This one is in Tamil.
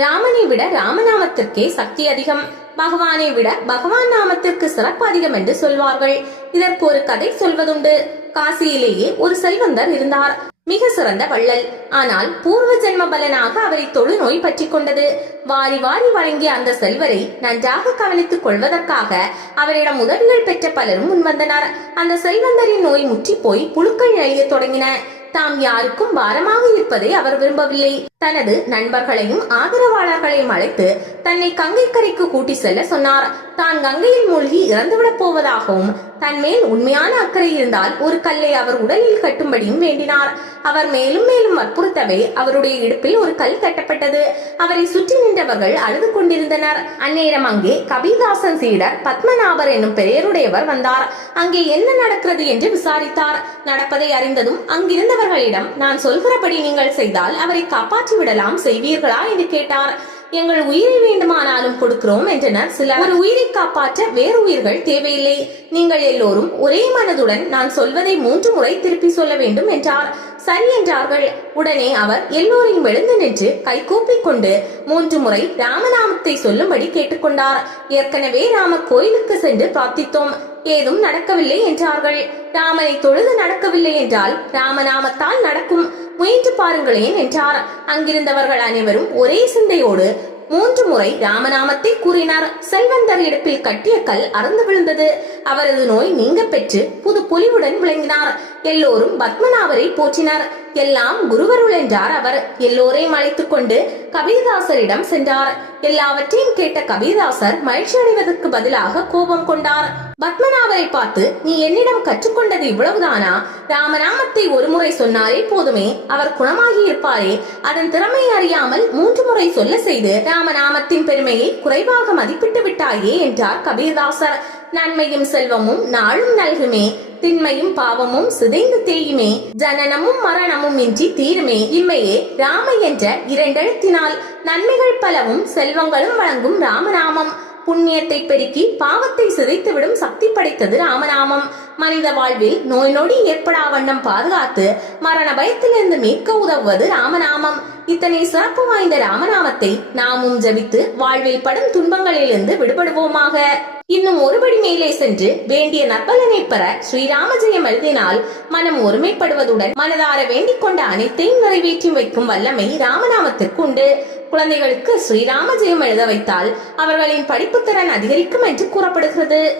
ராமனை விட ராமநாமத்திற்கே சக்தி அதிகம். பகவானை விட பகவான் நாமத்திற்கு சிறப்பு அதிகம் என்று சொல்வார்கள். இதற்கு ஒரு கதை சொல்வதுண்டு. காசியிலேயே ஒரு செல்வந்தர் இருந்தார். மிக சிறந்த வள்ளல். ஆனால் பூர்வ ஜென்ம பலனாக அவரை தொழுநோய் பற்றி கொண்டது. வாரி வாரி வழங்கிய அந்த செல்வரை நன்றாக கவனித்துக் கொள்வதற்காக அவரிடம் உதவிகள் பெற்ற பலரும் முன்வந்தனர். அந்த செல்வந்தரின் நோய் முற்றி போய் புழுக்கள் நெளியத் தொடங்கின. தாம் யாருக்கும் பாரமாக இருப்பதை அவர் விரும்பவில்லை. தனது நண்பர்களையும் ஆதரவாளர்களையும் அழைத்து தன்னை கங்கை கரைக்கு கூட்டி செல்ல சொன்னார். தான் கங்கையில் மூழ்கி இறந்துவிடப் போவதாகவும் தன் மேல் உண்மையான அக்கறை இருந்தால் ஒரு கல்லை அவர் உடலில் கட்டும்படியும் வேண்டினார். அவர் மேலும் மேலும் வற்புறுத்தவே அவருடைய இடுப்பில் ஒரு கல் கட்டப்பட்டது அவரை சுற்றி நின்றவர்கள் அழுது கொண்டிருந்தனர். அந்நேரம் அங்கே கபிதாசன் சீடர் பத்மநாபர் என்னும் பெயருடையவர் வந்தார். அங்கே என்ன நடக்கிறது என்று விசாரித்தார். நடப்பதை அறிந்ததும் அங்கிருந்தவர்களிடம் நான் சொல்கிறபடி நீங்கள் செய்தால் அவரை காப்பாற்றி விடலாம் செய்வீர்களா என்று கேட்டார். எங்கள் உயிரை வேண்டுமானாலும் கொடுக்கிறோம் என்றனர் சிலர். ஒரு உயிரை காப்பாற்ற வேறு உயிர்கள் தேவையில்லை. நீங்கள் எல்லோரும் ஒரே மனதுடன் நான் சொல்வதை மூன்று முறை திருப்பி சொல்ல வேண்டும் என்றார். சரி என்றார்கள். உடனே அவர் எல்லோரையும் எழுந்து நின்று கைகூப்பிக் கொண்டு மூன்று முறை ராமநாமத்தை சொல்லும்படி கேட்டுக்கொண்டார். ஏற்கனவே ராம கோயிலுக்கு சென்று பிரார்த்தித்தோம். ஏதும் நடக்கவில்லை என்றார்கள். ராமனை தொழுது நடக்கவில்லை என்றால் ராமநாமத்தால் நடக்கும். முயன்று பாருங்களேன் என்றார். அங்கிருந்தவர்கள் அனைவரும் ஒரே சிந்தையோடு மூன்று முறை ராமநாமத்தை கூறினார். செல்வந்தர் இடுப்பில் கட்டிய கல் அறந்து விழுந்தது. அவரது நோய் நீங்க பெற்று புது பொலிவுடன் விளங்கினார். எல்லோரும் பத்மநாபரை போற்றினார். எல்லாம் குருவருள் என்றார் அவர். எல்லோரையும் அழைத்துக் கொண்டு கபீர்தாசரிடம் சென்றார். எல்லாவற்றையும் கேட்ட கபீர்தாசர் மகிழ்ச்சி அடைவதற்கு பதிலாக கோபம் கொண்டார். பத்மநாபரை பார்த்து நீ என்னிடம் கற்றுக்கொண்டது இவ்வளவுதானா? ராமநாமத்தை ஒரு முறை சொன்னாலே போதுமே அவர் குணமாகி இருப்பாரே. அதன் திறமை அறியாமல் மூன்று முறை சொல்ல செய்து ராமநாமத்தின் பெருமையை குறைவாக மதிப்பிட்டு விட்டாயே என்றார் கபீர்தாசர். நன்மையும் செல்வமும் நாளும் நல்குமே திண்மையும் பாவமும் சிதைந்து தேயுமே ஜனனமும் மரணமும் இன்றி தீருமே. இம்மையே ராம என்ற இரண்டெழுத்தினால் நன்மைகள் பலவும் செல்வங்களும் வழங்கும் ராமநாமம். புண்ணியத்தை பெருக்கி பாவத்தை சிதைத்துவிடும் சக்தி படைத்தது ராமநாமம். மனித வாழ்வில் நோய் நொடி ஏற்படா வண்ணம் பாதுகாத்து மரண பயத்திலிருந்து மீட்க உதவுவது ராமநாமம். இத்தனை சிறப்பு வாய்ந்த ராமநாமத்தை நாமும் ஜபித்து வாழ்வில் படும் துன்பங்களிலிருந்து விடுபடுவோமாக. இன்னும் ஒருபடி மேலே சென்று வேண்டிய நற்பலனை பெற ஸ்ரீராம ஜெயம் எழுதினால் மனம் ஒருமைப்படுவதுடன் மனதார வேண்டிக் கொண்ட அனைத்தையும் நிறைவேற்றி வைக்கும் வல்லமை ராமநாமத்திற்கு உண்டு குழந்தைகளுக்கு ஸ்ரீராம ஜெயம் எழுத வைத்தால் அவர்களின் படிப்புத்திறன் அதிகரிக்கும் என்று கூறப்படுகிறது.